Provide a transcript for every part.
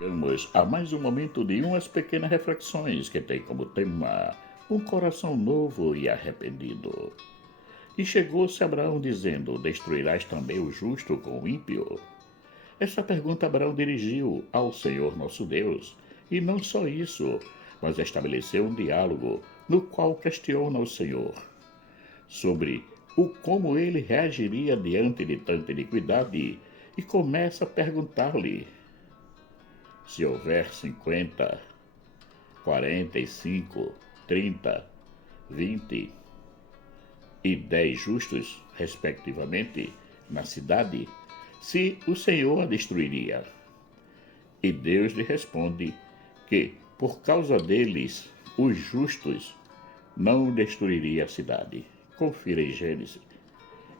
Chegamos a mais um momento de umas pequenas reflexões que tem como tema um coração novo e arrependido. E chegou-se Abraão dizendo: Destruirás também o justo com o ímpio? Essa pergunta Abraão dirigiu ao Senhor nosso Deus, e não só isso, mas estabeleceu um diálogo no qual questiona o Senhor sobre o como ele reagiria diante de tanta iniquidade e começa a perguntar-lhe: se houver 50, 45, 30, 20 e 10 justos, respectivamente, na cidade, se o Senhor a destruiria. E Deus lhe responde que, por causa deles, os justos não destruiria a cidade. Confira em Gênesis,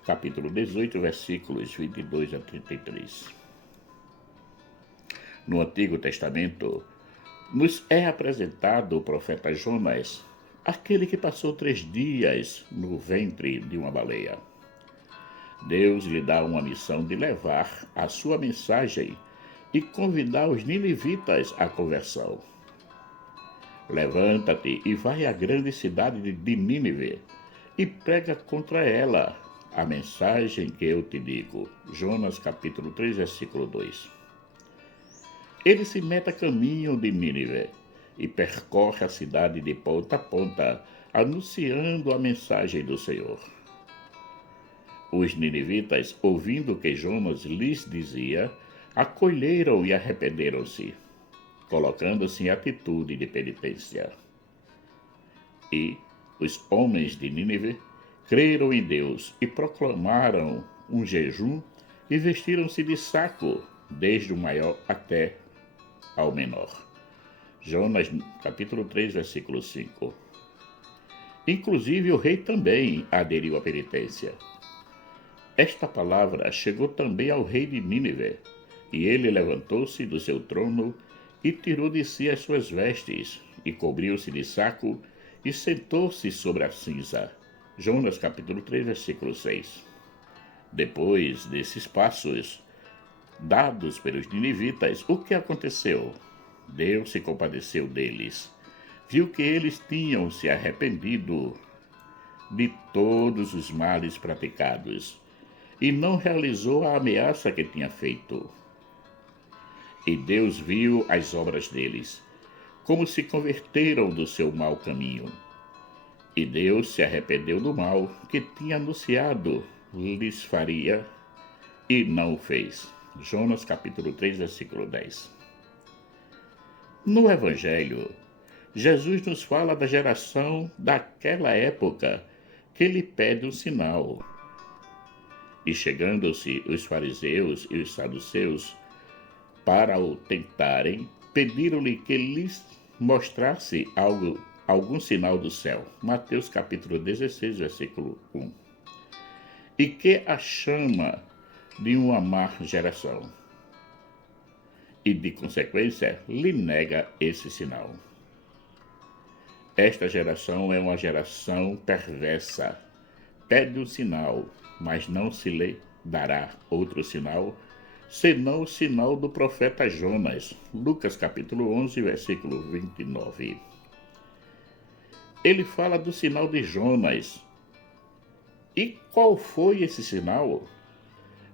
capítulo 18, versículos 22 a 33. No Antigo Testamento, nos é apresentado o profeta Jonas, aquele que passou 3 dias no ventre de uma baleia. Deus lhe dá uma missão de levar a sua mensagem e convidar os ninivitas à conversão. Levanta-te e vai à grande cidade de Nínive e prega contra ela a mensagem que eu te digo. Jonas capítulo 3, versículo 2. Ele se mete a caminho de Nínive e percorre a cidade de ponta a ponta, anunciando a mensagem do Senhor. Os ninivitas, ouvindo o que Jonas lhes dizia, acolheram e arrependeram-se, colocando-se em atitude de penitência. E os homens de Nínive creram em Deus e proclamaram um jejum e vestiram-se de saco, desde o maior até ao menor. Jonas, capítulo 3, versículo 5. Inclusive o rei também aderiu à penitência. Esta palavra chegou também ao rei de Nínive, e ele levantou-se do seu trono e tirou de si as suas vestes, e cobriu-se de saco, e sentou-se sobre a cinza. Jonas, capítulo 3, versículo 6. Depois desses passos dados pelos ninivitas, o que aconteceu? Deus se compadeceu deles, viu que eles tinham se arrependido de todos os males praticados e não realizou a ameaça que tinha feito. E Deus viu as obras deles, como se converteram do seu mau caminho. E Deus se arrependeu do mal que tinha anunciado lhes faria e não o fez. Jonas capítulo 3, versículo 10. No Evangelho, Jesus nos fala da geração daquela época que lhe pede um sinal. E chegando-se os fariseus e os saduceus para o tentarem, pediram-lhe que lhes mostrasse algum sinal do céu. Mateus capítulo 16, versículo 1. E que a chama de uma má geração. E, de consequência, lhe nega esse sinal. Esta geração é uma geração perversa. Pede um sinal, mas não se lhe dará outro sinal, senão o sinal do profeta Jonas. Lucas capítulo 11, versículo 29. Ele fala do sinal de Jonas. E qual foi esse sinal?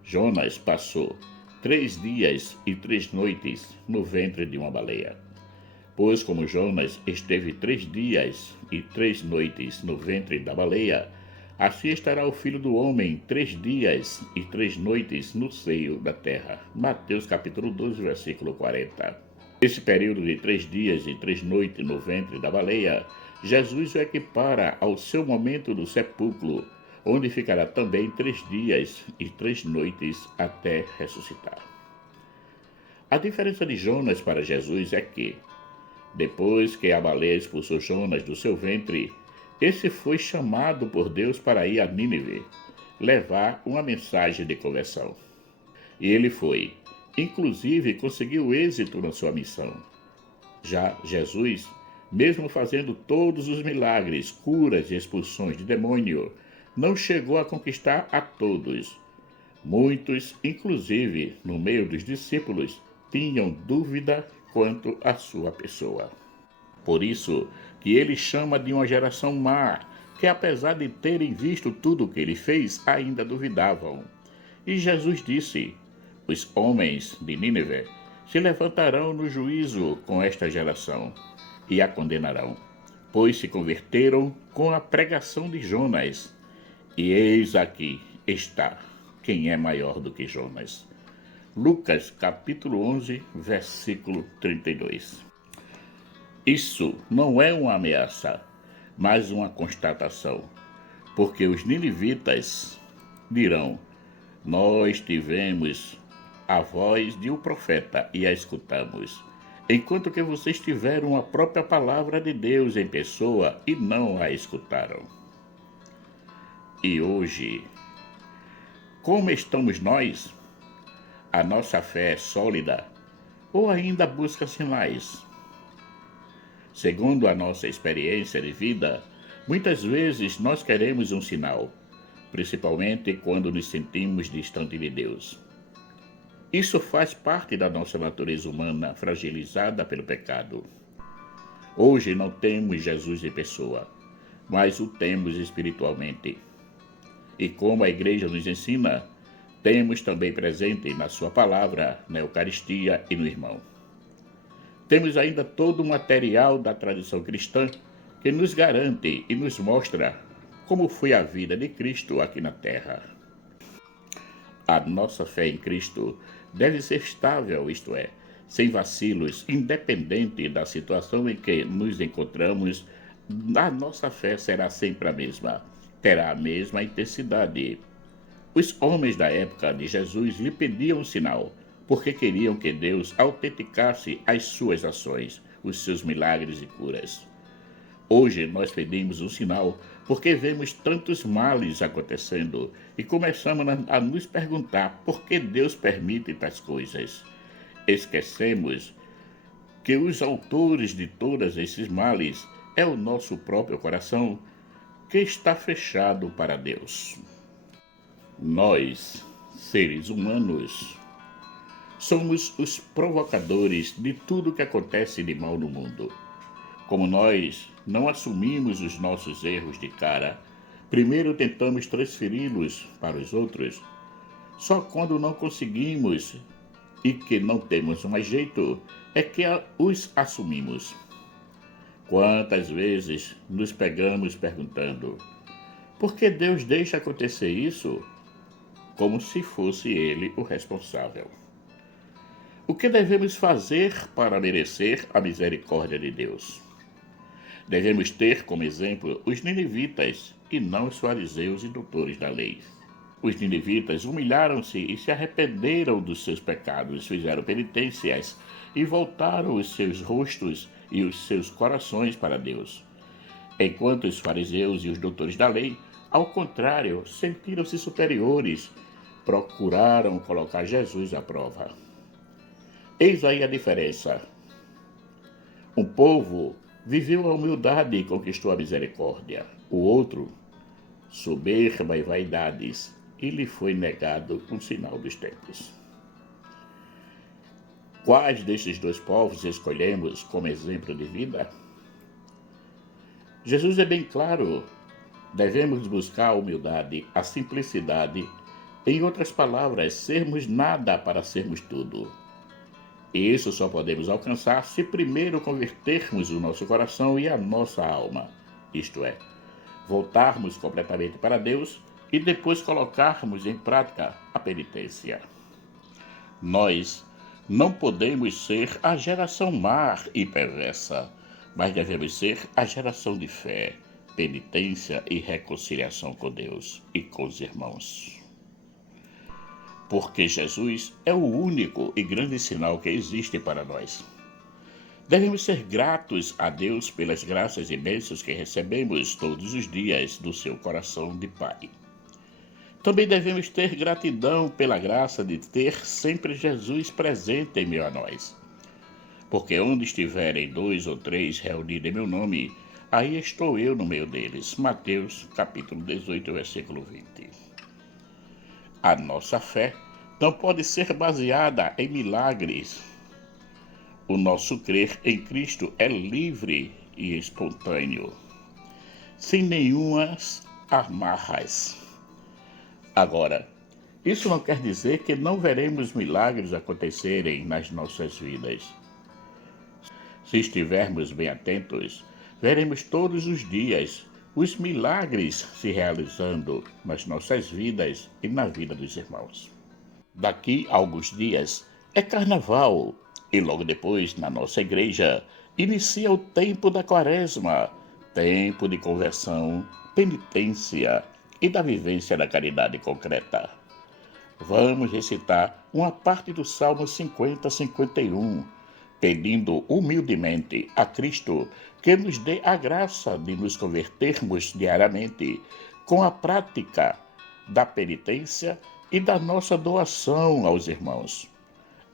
Jonas passou 3 dias e 3 noites no ventre de uma baleia. Pois como Jonas esteve 3 dias e 3 noites no ventre da baleia, assim estará o Filho do Homem 3 dias e 3 noites no seio da terra. Mateus capítulo 12, versículo 40. Esse período de 3 dias e 3 noites no ventre da baleia, Jesus o equipara ao seu momento do sepulcro, onde ficará também 3 dias e 3 noites até ressuscitar. A diferença de Jonas para Jesus é que, depois que a baleia expulsou Jonas do seu ventre, esse foi chamado por Deus para ir a Nínive, levar uma mensagem de conversão. E ele foi, inclusive conseguiu êxito na sua missão. Já Jesus, mesmo fazendo todos os milagres, curas e expulsões de demônio, não chegou a conquistar a todos. Muitos, inclusive no meio dos discípulos, tinham dúvida quanto à sua pessoa. Por isso que ele chama de uma geração má, que apesar de terem visto tudo o que ele fez, ainda duvidavam. E Jesus disse: os homens de Nínive se levantarão no juízo com esta geração e a condenarão, pois se converteram com a pregação de Jonas. E eis aqui está quem é maior do que Jonas. Lucas capítulo 11, versículo 32. Isso não é uma ameaça, mas uma constatação, porque os ninivitas dirão: nós tivemos a voz de um profeta e a escutamos, enquanto que vocês tiveram a própria palavra de Deus em pessoa e não a escutaram. E hoje, como estamos nós? A nossa fé é sólida ou ainda busca sinais? Segundo a nossa experiência de vida, muitas vezes nós queremos um sinal, principalmente quando nos sentimos distante de Deus. Isso faz parte da nossa natureza humana fragilizada pelo pecado. Hoje não temos Jesus em pessoa, mas o temos espiritualmente. E como a igreja nos ensina, temos também presente na sua palavra, na Eucaristia e no irmão. Temos ainda todo o material da tradição cristã que nos garante e nos mostra como foi a vida de Cristo aqui na terra. A nossa fé em Cristo deve ser estável, isto é, sem vacilos, independente da situação em que nos encontramos. A nossa fé será sempre a mesma, terá a mesma intensidade. Os homens da época de Jesus lhe pediam um sinal, porque queriam que Deus autenticasse as suas ações, os seus milagres e curas. Hoje nós pedimos um sinal porque vemos tantos males acontecendo e começamos a nos perguntar por que Deus permite tais coisas. Esquecemos que os autores de todos esses males é o nosso próprio coração, que está fechado para Deus. Nós, seres humanos, somos os provocadores de tudo que acontece de mal no mundo. Como nós não assumimos os nossos erros de cara, primeiro tentamos transferi-los para os outros. Só quando não conseguimos e que não temos mais jeito é que os assumimos. Quantas vezes nos pegamos perguntando: por que Deus deixa acontecer isso? Como se fosse Ele o responsável. O que devemos fazer para merecer a misericórdia de Deus? Devemos ter como exemplo os ninivitas e não os fariseus e doutores da lei. Os ninivitas humilharam-se e se arrependeram dos seus pecados, fizeram penitências e voltaram os seus rostos e os seus corações para Deus. Enquanto os fariseus e os doutores da lei, ao contrário, sentiram-se superiores, procuraram colocar Jesus à prova. Eis aí a diferença. Um povo viveu a humildade e conquistou a misericórdia. O outro, soberba e vaidades, e lhe foi negado um sinal dos tempos. Quais destes dois povos escolhemos como exemplo de vida? Jesus é bem claro. Devemos buscar a humildade, a simplicidade. Em outras palavras, sermos nada para sermos tudo. E isso só podemos alcançar se primeiro convertermos o nosso coração e a nossa alma, isto é, voltarmos completamente para Deus e depois colocarmos em prática a penitência. Nós não podemos ser a geração má e perversa, mas devemos ser a geração de fé, penitência e reconciliação com Deus e com os irmãos. Porque Jesus é o único e grande sinal que existe para nós. Devemos ser gratos a Deus pelas graças e bênçãos que recebemos todos os dias do seu coração de Pai. Também devemos ter gratidão pela graça de ter sempre Jesus presente em meio a nós. Porque onde estiverem 2 ou 3 reunidos em meu nome, aí estou eu no meio deles. Mateus capítulo 18, versículo 20. A nossa fé não pode ser baseada em milagres, O nosso crer em Cristo é livre e espontâneo, sem nenhumas amarras. Agora, isso não quer dizer que não veremos milagres acontecerem nas nossas vidas. Se estivermos bem atentos, veremos todos os dias os milagres se realizando nas nossas vidas e na vida dos irmãos. Daqui a alguns dias é carnaval e logo depois, na nossa igreja, inicia o tempo da quaresma, tempo de conversão, penitência e da vivência da caridade concreta. Vamos recitar uma parte do Salmo 50-51, pedindo humildemente a Cristo que nos dê a graça de nos convertermos diariamente com a prática da penitência e da nossa doação aos irmãos.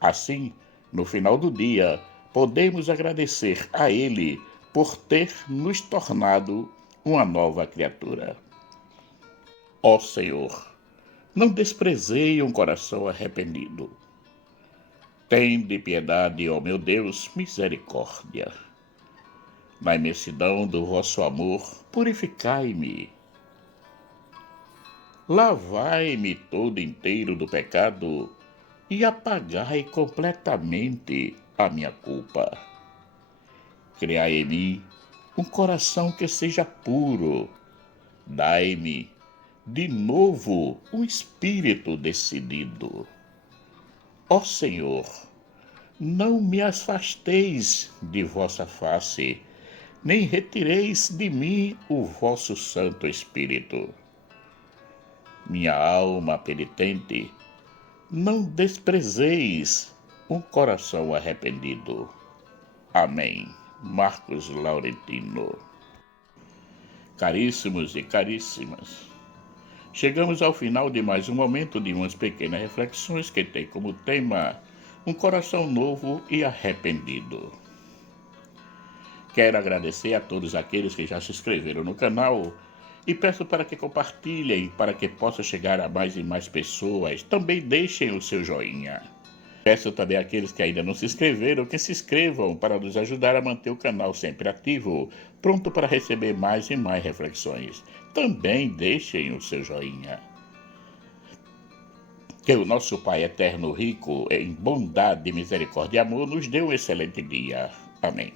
Assim, no final do dia, podemos agradecer a Ele por ter nos tornado uma nova criatura. Ó Senhor, não desprezei um coração arrependido. Tende piedade, ó meu Deus, misericórdia. Na imensidão do vosso amor, purificai-me. Lavai-me todo inteiro do pecado e apagai completamente a minha culpa. Criai em mim um coração que seja puro. Dai-me de novo um espírito decidido. Ó Senhor, não me afasteis de vossa face, nem retireis de mim o vosso Santo Espírito. Minha alma penitente, não desprezeis um coração arrependido. Amém. Marcos Laurentino. Caríssimos e caríssimas, chegamos ao final de mais um momento de umas pequenas reflexões que tem como tema um coração novo e arrependido. Quero agradecer a todos aqueles que já se inscreveram no canal e peço para que compartilhem, para que possa chegar a mais e mais pessoas. Também deixem o seu joinha. Peço também àqueles que ainda não se inscreveram que se inscrevam para nos ajudar a manter o canal sempre ativo, pronto para receber mais e mais reflexões. Também deixem o seu joinha. Que o nosso Pai eterno, rico em bondade, misericórdia e amor, nos dê um excelente dia. Amém.